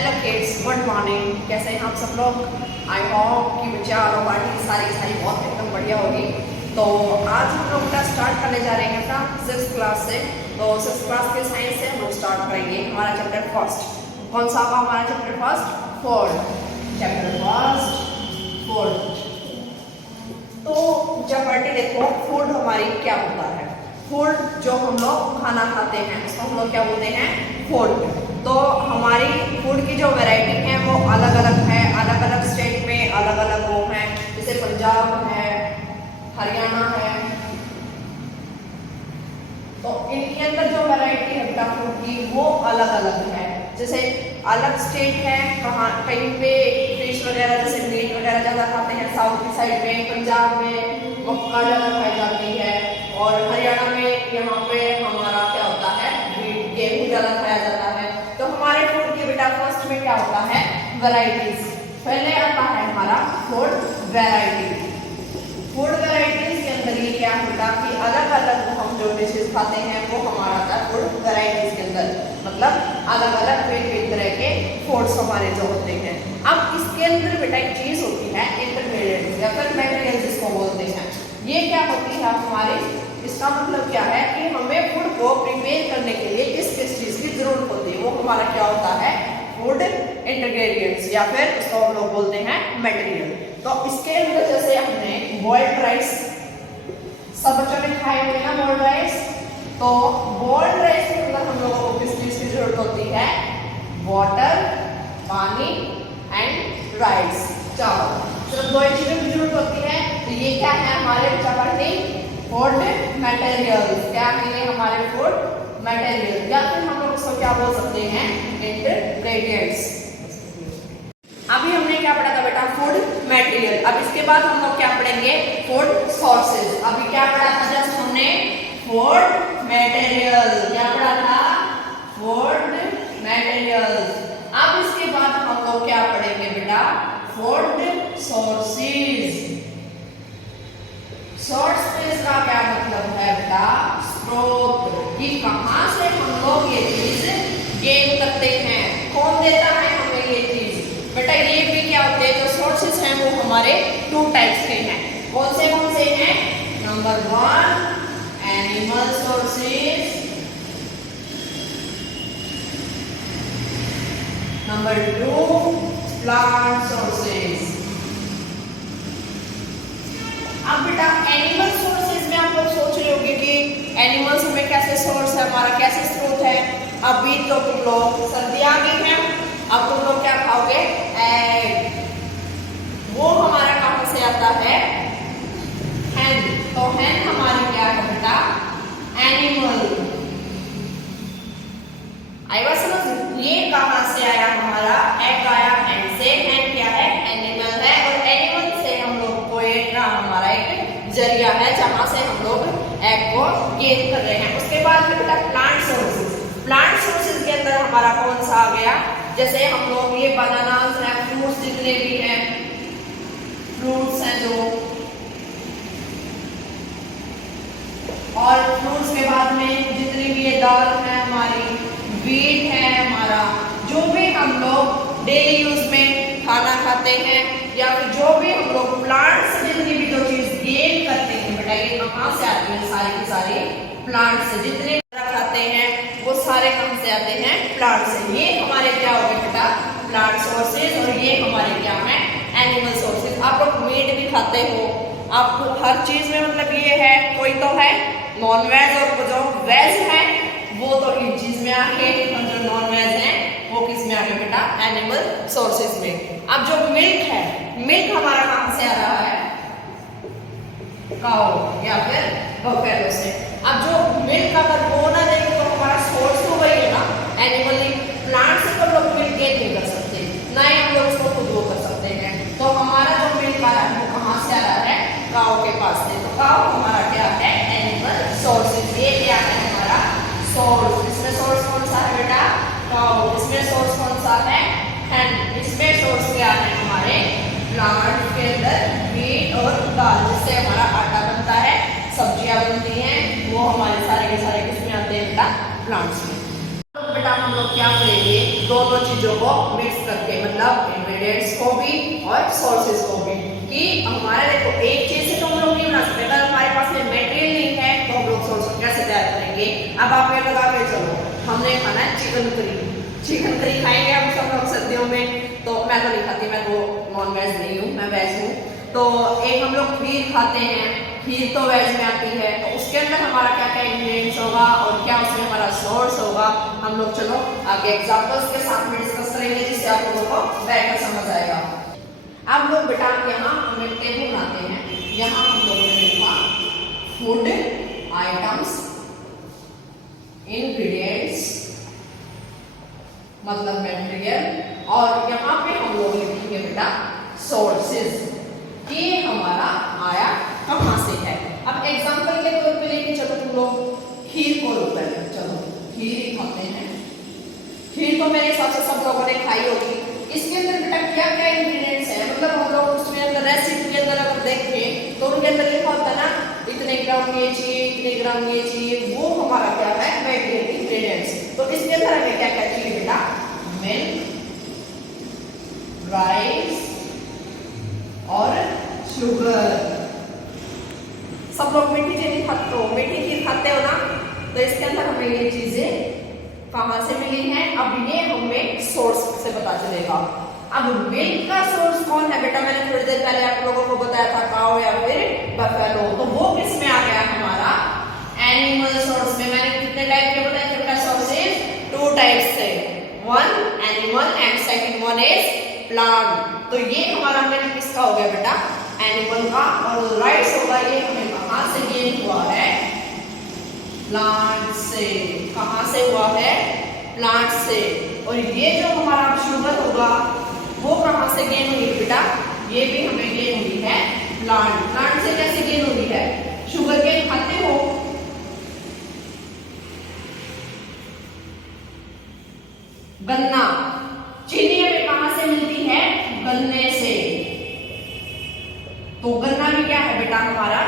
Hello kids, good morning. कैसे हैं आप सब लोग? आई होप कि बच्चे और पार्टी सारी बहुत एकदम बढ़िया होगी। तो आज हम लोग बेटा स्टार्ट करने जा रहे हैं अपना 6th क्लास से। तो 6th क्लास के साइंस से हम लोग स्टार्ट करेंगे हमारा चैप्टर फर्स्ट। कौन सा होगा हमारा chapter first? Food. Chapter first food. तो जब पार्टी देखो, फूड हमारी क्या होता है? फूड जो हम लोग खाना खाते हैं उसको हम लोग क्या बोलते हैं? फूड। तो हमारी फूड की जो वैरायटी है वो अलग अलग है, अलग अलग स्टेट में अलग अलग वो है। जैसे पंजाब है, हरियाणा है, तो इनके अंदर जो वैरायटी है बेटा फूड की वो अलग अलग है। जैसे अलग स्टेट है, कहीं पे फिश वगैरह जैसे मीट वगैरह ज्यादा खाते हैं, साउथ की साइड में पंजाब में मक्का ज्यादा खाई जाती है, और हरियाणा में यहाँ पे हमारा क्या होता है? गेहूं ज्यादा खाया जाता है। तो हमारे फूड के बेटा फर्स्ट में क्या होता है? वैरायटीज। पहले आता है हमारा फूड वैरायटी। फूड वैरायटीज के अंदर ये क्या होता है कि अलग अलग हम जो डिशेज खाते हैं वो हमारा आता है फूड वैरायटीज के अंदर, मतलब अलग अलग कई तरह के फूड्स हमारे जो होते हैं। अब इसके अंदर बेटा एक चीज होती है इंटरमीडिएट या फिर मटेरियल जिसको बोलते हैं। ये क्या होती है हमारे? इसका मतलब क्या है कि हमें फूड को प्रिपेयर करने के लिए किस किस चीज की जरूरत होती है, वो हमारा क्या होता है? फूड इंग्रेडिएंट्स या फिर इसको हम लोग बोलते हैं मटेरियल। तो इसके अंदर जैसे हमने बॉइल्ड राइस, सब बच्चों ने खाए हुए ना बॉइल्ड राइस। तो बॉइल्ड राइस के अंदर हम लोगों को किस चीज की जरूरत होती है? वाटर, पानी एंड राइस, चावल। सिर्फ दो चीजों की जरूरत होती है। तो ये क्या है हमारे बच्चा पढ़ने? Food materials. क्या है ये हमारे फूड मटेरियल, या फिर हम लोग इसको क्या बोल सकते हैं? इंग्रेडिएंट्स। अभी हमने क्या पढ़ा था बेटा? Food material. अब इसके बाद हम लोग क्या पढ़ेंगे? Food sources. अभी क्या पढ़ा था जस्ट हमने? Food material. क्या पढ़ा था? Food material. अब इसके बाद हम लोग क्या पढ़ेंगे बेटा? Food sources. सोर्सेज का क्या मतलब है बेटा? स्रोत, कि कहां से हम लोग ये चीज गेन करते हैं, कौन देता है हमें ये चीज। बेटा ये भी क्या होते हैं? जो सोर्सेज हैं वो हमारे 2 टाइप्स के हैं। कौन से हैं? Number 1 animal sources, number 2 plant sources. अब बेटा एनिमल सोर्सेज में आप लोग सोच रहे होंगे कि एनिमल्स में कैसे सोर्स है हमारा, कैसे स्रोत है। अभी तो तुम लोग सर्दी आ गई है, अब तुम लोग क्या खाओगे? एग। वो हमारा कहां से आता है? हैन। तो हैन हमारी क्या है बेटा? एनिमल। आई बात समझ? ये कहां से आया हमारा? एग आया हैन से। हैन क्या है? एनिमल है, और एनिमल से हम लोग को एक हमारा एक जरिया है जहां से हम लोग एग को गेन कर रहे हैं। उसके बाद में बेटा प्लांट सोर्सेज। प्लांट सोर्सेज के अंदर हमारा कौन सा आ गया? जैसे हम लोग ये बनानास हैं, फ्रूट्स जितने भी हैं, फ्रूट्स हैं जो, और फ्रूट्स के बाद में जितनी भी ये दाल है हमारी, व्हीट है हमारा, जो भी हम लोग डेली यूज में खाना खाते हैं, या फिर जो भी हम लोग प्लांट से जितनी भी जो चीज गेन करते हैं बेटा, ये कहां से आती है? सारे के सारे प्लांट से। जितने खाते हैं वो सारे कहां से आते हैं? प्लांट से। ये हमारे क्या हो गए बेटा? Plant sources. और ये हमारे क्या है? Animal sources. आप लोग मीट भी खाते हो, आपको हर चीज में मतलब ये है, कोई तो है नॉन वेज, और जो वेज है वो तो इन चीज में आके, और जो नॉन वेज है वो किस में आके बेटा? एनिमल सोर्सेज में। अब जो मिल्क है, मिल्क हमारा कहां से आ रहा है? काऊ या फिर बफेलो से। अब जो मिल्क अगर वो ना देंगे तो हमारा सोर्स तो वही है ना, एनिमली। प्लांट से तो लोग मिल्क गेन नहीं कर सकते, ना ही हम लोग उसको खुद वो कर सकते हैं। तो हमारा जो मिल्क आ रहा है वो कहां से आ रहा है? काऊ के पास से। तो काऊ हमारा क्या है? Animal sources. ये क्या है हमारा? सोर्स। इसमें सोर्स कौन सा है बेटा? काऊ। इसमें सोर्स कौन सा है? हैन। इसमें सोर्स क्या है हमारे? प्लांट के अंदर व्हीट और दाल, जिससे हमारा आटा बनता है, सब्जियां बनती हैं, वो हमारे सारे के सारे किसमें आते हैं बेटा? प्लांट्स में। तो बेटा हम लोग क्या करेंगे? दोनों चीजों को मिक्स करके, मतलब इंग्रेडिएंट्स को भी और सोर्सेज को भी, कि हमारा देखो एक चीज से तो हम लोग नहीं बना सकते, अगर हमारे पास में मटेरियल नहीं है तो हम लोग सोर्स कैसे तैयार करेंगे। अब आप ये लगा के चलो, हमने खाना है चिकन करी, चिकन करी खाएंगे हम सब लोग सर्दियों में, तो मैं तो नहीं खाती, मैं तो नॉन वेज नहीं हूँ, मैं वेज हूँ। तो एक हम लोग खीर खाते हैं, खीर तो वेज में आती है, तो उसके अंदर हमारा क्या क्या इंग्रेडिएंट्स होगा और क्या उसमें हमारा सोर्स होगा, हम लोग चलो आगे एग्जांपल्स के साथ में डिस्कस करेंगे, जिससे आप लोगों को बेहतर समझ आएगा। अब लोग बेटा यहाँ हम एक टेबल बनाते हैं, यहाँ हम लोगों ने लिखा फूड आइटम्स, इंग्रेडिएंट्स मतलब मटेरियल, और यहाँ पे हम लोग लिखेंगे बेटा सोर्सेज, ये हमारा आया कहाँ से है। अब एग्जांपल के तौर पे लेके चलो तुम लोग खीर को लो, पहले चलो खीर ही खाते हैं। खीर तो मेरे हिसाब से सब लोगों ने खाई होगी। इसके अंदर बेटा क्या क्या इंग्रेडिएंट्स हैं, मतलब हम लोग उसमें अंदर रेसिपी के अंदर अगर देखें तो उनके अंदर लिखा होता है ना, इतने ग्राम ये चाहिए, इतने ग्राम ये चाहिए, वो हमारा क्या है मटेरियल इंग्रेडिएंट्स। तो इसके अंदर हमें क्या क्या चाहिए बेटा, मिल्क, राइस और शुगर। सब लोग मीठी चीजें खाते हो, मीठी चीज खाते हो ना, तो इसके अंदर हमें ये चीजें कहां से मिली हैं, अब ये हमें सोर्स से पता चलेगा। अब मिल्क का सोर्स कौन है बेटा, मैंने थोड़ी देर पहले आप लोगों को बताया था, काऊ या फिर बफेलो, तो वो किस में आ गया हमारा एनिमल सोर्स में। मैंने कितने टाइप के बताए थे बेटा सोर्सेज, 2 टाइप्स से, one animal and second one is plant. तो ये हमारा मिल्क किसका हो गया बेटा, एनिमल का, और राइस होगा ये हमें कहां से गेन हुआ है, प्लांट से। कहां से हुआ है, प्लांट से। और ये जो हमारा शुगर होगा वो कहां से गेन हुई बेटा, ये भी हमें गेन हुई है प्लांट। प्लांट से कैसे गेन हुई है, शुगर केन खाते हो, गन्ना, चीनी हमें कहां से मिलती है, गन्ने से। तो गन्ना भी क्या है बेटा हमारा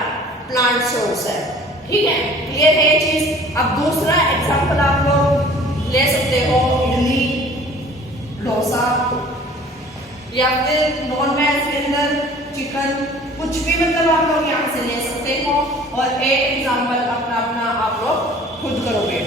प्लांट सोर्स है। ठीक है, क्लियर है ये चीज। अब दूसरा एग्जांपल आप लोग ले सकते हो, इडली, डोसा, या फिर नॉन वेज के अंदर चिकन, कुछ भी मतलब आप लोग यहाँ से ले सकते हो, और एक एग्जांपल अपना अपना आप लोग खुद करोगे।